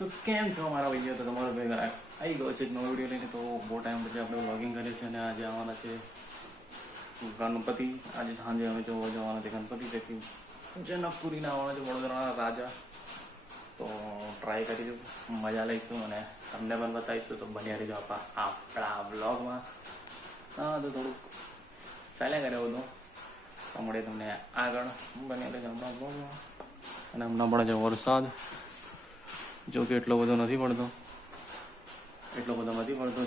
તો કેમ છો મારા ભાઈઓ? તો તમારો ભાઈ આવી ગયો છે એક નવો વિડીયો લઈને. તો બહુ ટાઈમ પછી આપણે વ્લોગિંગ કરીએ છીએ અને આજે આવવાના છે ગણપતિ. આજે સાંજે અમે જોવા જવાના છે ગણપતિ તેથી જનકપુરીના આવવાના છે વડોદરાના રાજા. તો ટ્રાય કરીશું, મજા લઈશું અને તમને પણ બતાવીશું. તો બન્યા રહેજો આપણા વ્લોગમાં. હા, તો થોડુંક ચાલ્યા કરે બધું તો મળે તમને આગળ. બન્યા રહેજો હમણાં વ્લોગમાં. અને હમણાં પડે છે વરસાદ, જો કે એટલો બધો નથી પડતો,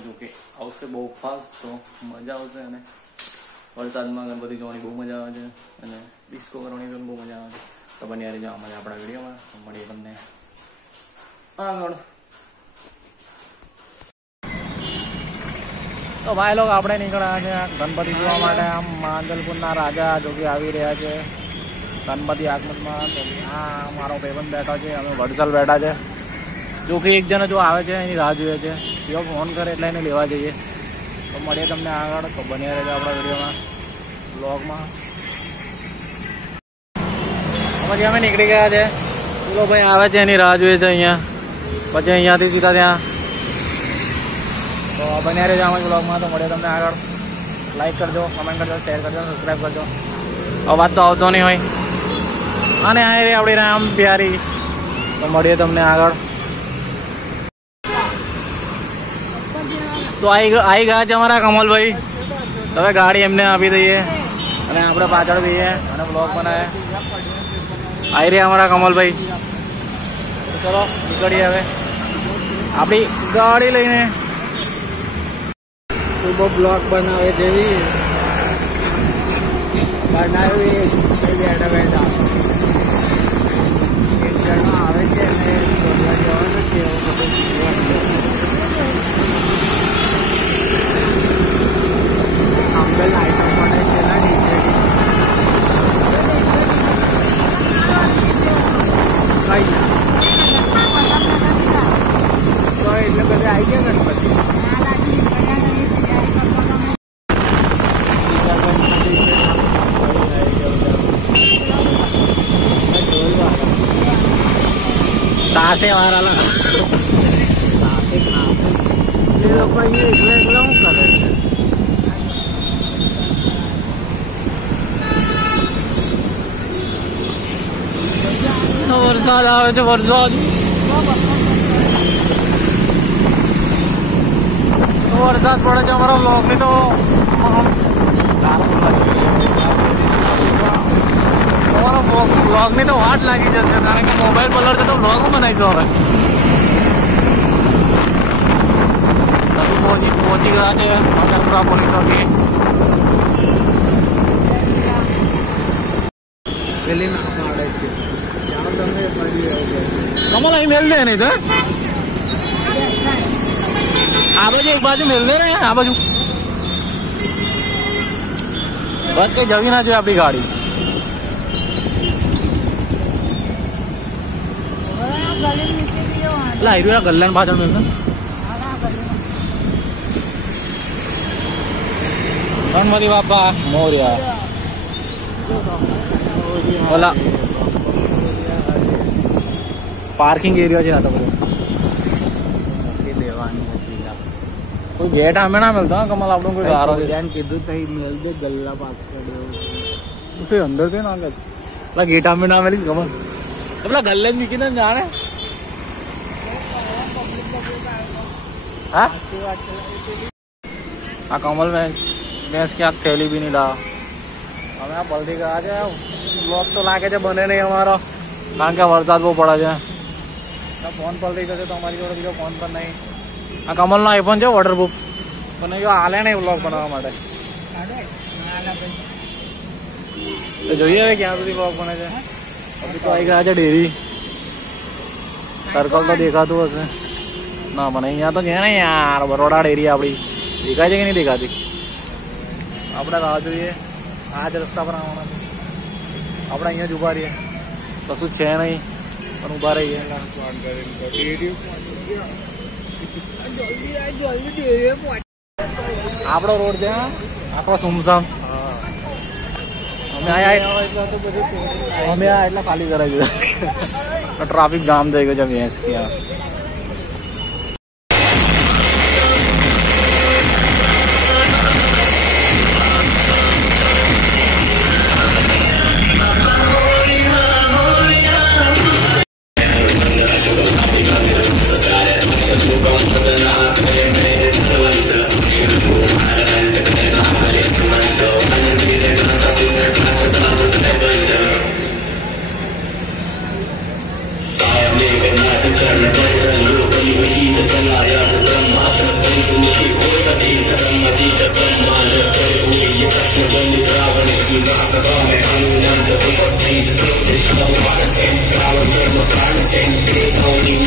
જો કે આવશે બહુ ફાસ્ટ. તો મજા આવશે અને વરસાદમાં ગણપતિ જોવાની બહુ મજા આવે છે અને ડિસ્કો કરવાની પણ બહુ મજા આવે છે. તો બન્યા રહેજો અમારે આપણા વિડીયોમાં. તો મળીએ તમને આગળ. તો ભાઈ લોકો આપણે નીકળ્યા છે ગણપતિ જોવા માટે. આમ માંજલપુરના રાજા જો કે આવી રહ્યા છે ગણપતિ આગમનમાં. તો હા, મારો ભાઈબંધ બેઠો છે, અમે વડસલ બેઠા છે. જો કે એક જણ જો આવે છે એની રાહ જોઈએ છે, તેઓ ફોન કરે એટલે એને લેવા જઈએ. તો મળીએ તમને આગળ. તો બન્યા રહેજો આપણા વિડીયોમાં, બ્લોગમાં. પછી અમે નીકળી ગયા છે. પેલો ભાઈ આવે છે એની રાહ જોઈએ છે અહીંયા. પછી અહીંયાથી સીધા ત્યાં. તો બન્યા રહેજો આમાં બ્લોગમાં. તો મળીએ તમને આગળ. લાઈક કરજો, કમેન્ટ કરજો, શેર કરજો, સબસ્ક્રાઈબ કરજો. અવાજ તો આવતો નહીં હોય. અને આ રે આપણી રામ પ્યારી. તો મળીએ તમને આગળ. તો આવી ગયા છે અમારા કમલભાઈ. હવે ગાડી એમને આપી દઈએ અને આપણે પાછળ જઈએ અને બ્લોગ બનાવે. આવી રહ્યા અમારા કમલભાઈ. ચલો નીકળીએ હવે આપણી ગાડી લઈને. શુભ બ્લોગ બનાવે જેવી બનાવી બેઠા બેઠા એક જણો આવે છે અને શોધવા જવાનું છે. એવું બધું આંબે લાઈટો પડે છે ના નીચે તો એટલે બધે આવી ગયા ગણપતિ. તાસે વાળા એ લોકો અહીંયા એટલે શું કરે છે? વરસાદ આવે છે, વરસાદ પડે છે અમારા બ્લોગની. તો અમારા બ્લોગની તો વાટ લાગી જશે, કારણ કે મોબાઈલ પલર છે તો બ્લોગ બનાવીશું હવે. પહોંચી ગયા છે માંજલપુરા પોલીસ ચોકી. પેલી નાડે છે ત્યાં તમે મળી કમલ અહીં મેલ દે નહીં તો આ બાજુ એક બાજુ મેલ દે ને, આ બાજુ બસ કઈ જવી ના જોઈએ આપણી ગાડી. એટલે હાઈવે ગલ્લાની પાછળ મેલ દે. ગણપતિ બાપા મોર્યા. ઓલા પાર્કિંગ એરિયા છે આ તો બધો. કોઈ ગેટ અમે ના મળતા કમલ આપણું કોઈ સારો કીધું તઈ મેળ દે ગલ્લા પાછળ અંદર છે ના પેલા ગેટ અમે ના મેળીશ કમલ. પેલા ગલ્લે જ મૂકીને જાણે. હા આ કમલ ભેંસ ક્યાંક થેલી બી નહીં લાવ. અમે આ પલટી ગયા છે. બ્લોક તો લાગે છે બને નહીં અમારો, કારણ કે વરસાદ બહુ પડે છે. ફોન પલટી જશે તો અમારી જોડે બીજો ફોન પણ નહીં. આ કમલનો આઈફોન છે વોટરપ્રૂફ, પણ જો હાલે નહીં બ્લોગ બનાવવા માટે. તો જોઈએ હવે ક્યાં સુધી બ્લોગ બને છે. અભી તો આવી ગયા છે ડેરી. સર્કલ તો દેખાતું હશે ના મને અહીંયા તો છે ને યાર. બરોડા ડેરી આપણી દેખાય છે કે નહીં દેખાતી? આપણે રાહ જોઈએ. આ જ રસ્તા પર આવવાના છે. આપણે અહીંયા જ ઉભા રહીએ, કશું છે નહીં પણ ઉભા રહીએ. આપણો રોડ છે આખો સુમસામ. અમે આયા એટલે ખાલી કરાવી દીધા. ટ્રાફિક જામ થઈ ગયો છે ભેંસ ત્યાં. Only